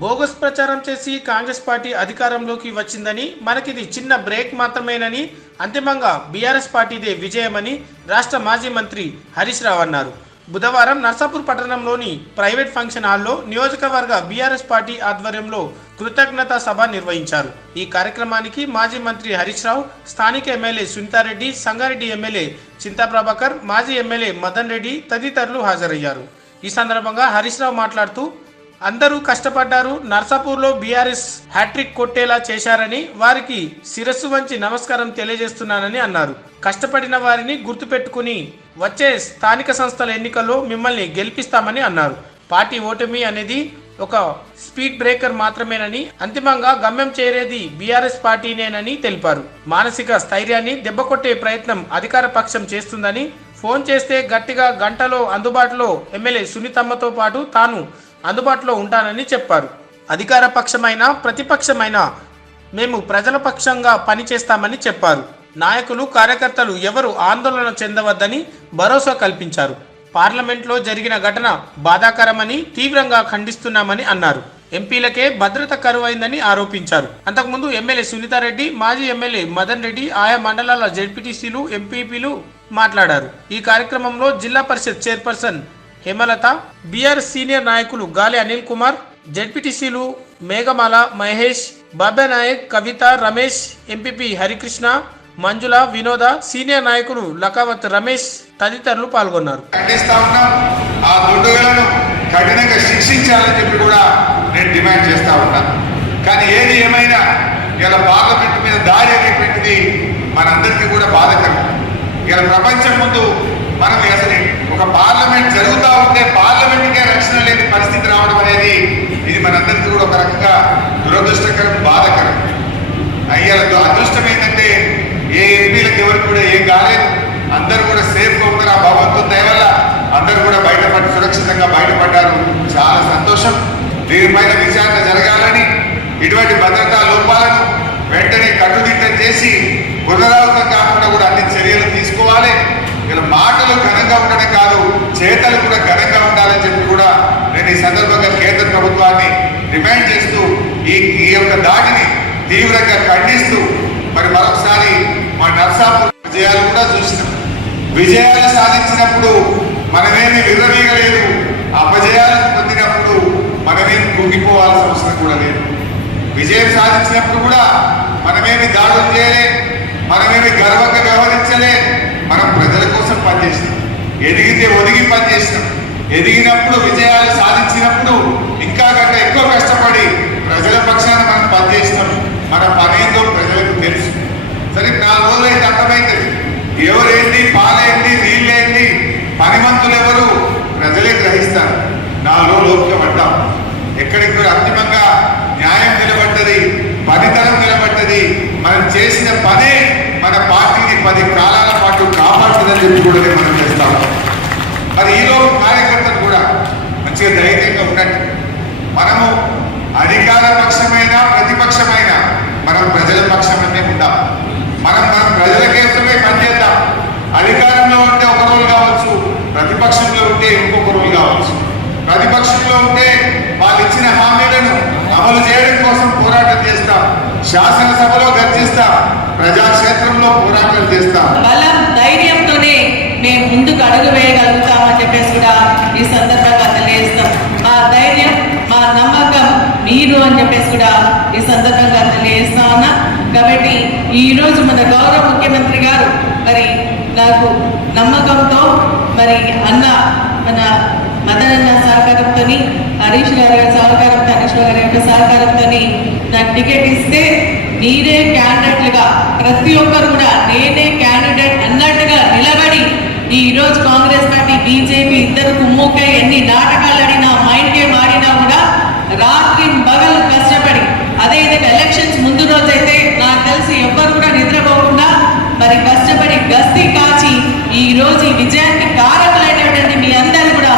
Bogus ప్రచారం చేసి Congress party అధికారంలోకి వచ్చిందని మనకిది చిన్న బ్రేక్ మాత్రమేనని అంతిమంగా బీఆర్ఎస్ పార్టీదే విజయమని రాష్ట్ర మాజీ మంత్రి హరీష్ రావు అన్నారు. బుధవారం నర్సాపూర్ పట్టణంలోని ప్రైవేట్ ఫంక్షన్ హాల్లో నియోజకవర్గ బీఆర్ఎస్ పార్టీ ఆధ్వర్యంలో కృతజ్ఞతా సభ నిర్వహించారు. ఈ కార్యక్రమానికి మాజీ మంత్రి హరీష్ రావు స్థానిక ఎమ్మెల్యే సునీతారెడ్డి సంగారెడ్డి ఎమ్మెల్యే చింతా ప్రభాకర్ మాజీ ఎమ్మెల్యే మదన్ రెడ్డి తదితరులు హాజరయ్యారు. ఈ సందర్భంగా హరీష్ రావు మాట్లాడుతూ అందరూ కష్టపడ్డారు. నర్సాపూర్లో బీఆర్ఎస్ హ్యాట్రిక్ కొట్టేలా చేశారని వారికి శిరస్సు వంచి నమస్కారం తెలియజేస్తున్నానని అన్నారు. కష్టపడిన వారిని గుర్తుపెట్టుకుని వచ్చే స్థానిక సంస్థల ఎన్నికల్లో మిమ్మల్ని గెలిపిస్తామని అన్నారు. పార్టీ ఓటమి అనేది ఒక స్పీడ్ బ్రేకర్ మాత్రమేనని అంతిమంగా గమ్యం చేరేది బీఆర్ఎస్ పార్టీనేనని తెలిపారు. మానసిక స్థైర్యాన్ని దెబ్బకొట్టే ప్రయత్నం అధికార పక్షం చేస్తుందని ఫోన్ చేస్తే గట్టిగా గంటలో అందుబాటులో ఎమ్మెల్యే సునీతమ్మతో పాటు తాను అందుబాటులో ఉంటానని చెప్పారు. అధికార పక్షమైన ప్రతిపక్షమైన మేము ప్రజల పక్షంగా పనిచేస్తామని చెప్పారు. నాయకులు కార్యకర్తలు ఎవరు ఆందోళన చెందవద్దని భరోసా కల్పించారు. పార్లమెంట్లో జరిగిన ఘటన బాధాకరమని తీవ్రంగా ఖండిస్తున్నామని అన్నారు. ఎంపీలకే భద్రత కరువైందని ఆరోపించారు. అంతకుముందు ఎమ్మెల్యే సునీతారెడ్డి మాజీ ఎమ్మెల్యే మదన్ రెడ్డి ఆయా మండలాల జెడ్పీటీసీలు ఎంపీపీలు మాట్లాడారు. ఈ కార్యక్రమంలో Zilla Parishad chairperson Hemalatha BR senior నాయకులు గాలి అనిల్ కుమార్ జెడ్పీటీసీలు మేఘమాల మహేష్ బాబా నాయక్ కవిత రమేష్ ఎంపీపీ హరికృష్ణ మంజుల వినోద సీనియర్ నాయకులు లకావత్ రమేష్ తదితరులు పాల్గొన్నారు. ఆ దుండగులను కఠినంగా శిక్షించాలని చెప్పి కూడా నేను డిమాండ్ చేస్తా ఉన్నా. కానీ ఏది ఏమైనా ఇలా పార్లమెంట్ మీద దాడి అనేటువంటిది మనందరికీ కూడా బాధకరం. ఇలా ప్రపంచం ముందు మనం అసలు ఒక పార్లమెంట్ జరుగుతూ ఉంటే పార్లమెంట్కే రక్షణ లేని పరిస్థితి రావడం అనేది ఇది మనందరికీ కూడా ఒక రకంగా దురదృష్టకరం బాధకరం. అయ్యాల అదృష్టం ఏంటంటే ఏ ఎంపీలకు ఎవరికి కూడా ఏం కాలేదు. అందరూ కూడా సేఫ్గా ఉన్నారు ఆ భగవంతుని దయవల్ల అందరూ కూడా బయటపడి సురక్షితంగా బయటపడ్డారు. చాలా సంతోషం. దీనిపైన విచారణ జరగాలని ఇటువంటి భద్రతా లోపాలను వెంటనే కట్టుదిట్టం చేసి పునరావృతం కాకుండా కూడా అన్ని చర్యలు తీసుకోవాలి. ఇలా మాటలు చేతలు కూడా ఘనంగా ఉండాలని చెప్పి కూడా నేను ఈ సందర్భంగా కేంద్ర ప్రభుత్వాన్ని డిమాండ్ చేస్తూ ఈ ఈ యొక్క దాడిని తీవ్రంగా ఖండిస్తూ మరి మరొకసారి మా నర్సాపూర్ విజయాలు కూడా చూసినాం. విజయాలు సాధించినప్పుడు మనమేమి విర్రవీయలేదు అపజయాలు పొందినప్పుడు మనమేమి కుంగిపోవాల్సిన అవసరం కూడా లేదు. విజయం సాధించినప్పుడు కూడా మనమేమి దాడులు చేయలే మనమేమి గర్వంగా వ్యవహరించలే మనం ప్రజల కోసం పనిచేసినాం ఎదిగితే ఒదిగి పనిచేసినాం ఎదిగినప్పుడు విజయాలు సాధించినప్పుడు ఇంకా కంటే ఎక్కువ కష్టపడి ప్రజల పక్షాన మనం పనిచేసినాం మన పని ఏందో ప్రజలకు తెలుసు. సరే నాలుగు రోజులు అయితే అర్థమైంది. ఎవరేంటి పాలేంటి నీళ్ళేంటి పనిమంతులు ఎవరు ప్రజలే గ్రహిస్తారు. నాలుగు రోజులు ఓపిక పడ్డాం ఎక్కడికి అంతిమంగా న్యాయం నిలబడ్డది పనితనం నిలబడ్డది. మనం చేసిన పనే మన పార్టీని పది కాలాల పాటు కాపాడుతుందని చెప్పి కూడా నేను మనం చేస్తాం మరి ఈలోపు కార్యకర్తలు కూడా మంచిగా ధైర్యంగా ఉండండి. మనము అధికార పక్షమైన ప్రతిపక్షమైన మనం ప్రజల పక్షమనే ఉందాం. మనం మనం ప్రజల కేసమే పనిచేద్దాం అధికారంలో ఉంటే ఒక రోజు కావచ్చు ప్రతిపక్షంలో ఉంటే ఇంకొక రోజు కావచ్చు. ప్రతిపక్షంలో ఉంటే వాళ్ళు ఇచ్చిన హామీలను అమలు చేయడం కోసం పోరాటం చేస్తాం. శాసనసభలో గర్జిస్తాం. ప్రజాక్షేత్రంలో పోరాటం చేస్తాం. ముందుకు అడుగు వేయగలుగుతామని చెప్పేసి కూడా ఈ సందర్భంగా తెలియజేస్తాం. మా ధైర్యం మా నమ్మకం మీరు అని చెప్పేసి కూడా ఈ సందర్భంగా తెలియజేస్తా ఉన్నా. కాబట్టి ఈ రోజు మన గౌరవ ముఖ్యమంత్రి గారు మరి నాకు నమ్మకంతో మరి అన్న మన మదనన్న సహకారంతో హరీష్ గారి సహకారంతో హరీష్ గారి యొక్క సహకారంతో నాకు టికెట్ ఇస్తే మీరే క్యాండిడేట్లుగా ప్రతి ఒక్కరు కూడా నేనే క్యాండిడేట్ అన్నట్టు ఈ రోజు కాంగ్రెస్ పార్టీ బీజేపీ ఇద్దరు కుమ్ముకే ఎన్ని నాటకాలు ఆడినా మైండ్కే మారినా కూడా రాత్రి పగలు కష్టపడి అదేవిధంగా ఎలక్షన్స్ ముందు రోజైతే నాకు తెలిసి ఎవ్వరు కూడా నిద్రపోకుండా మరి కష్టపడి గస్తీ కాచి ఈ రోజు ఈ విజయాన్ని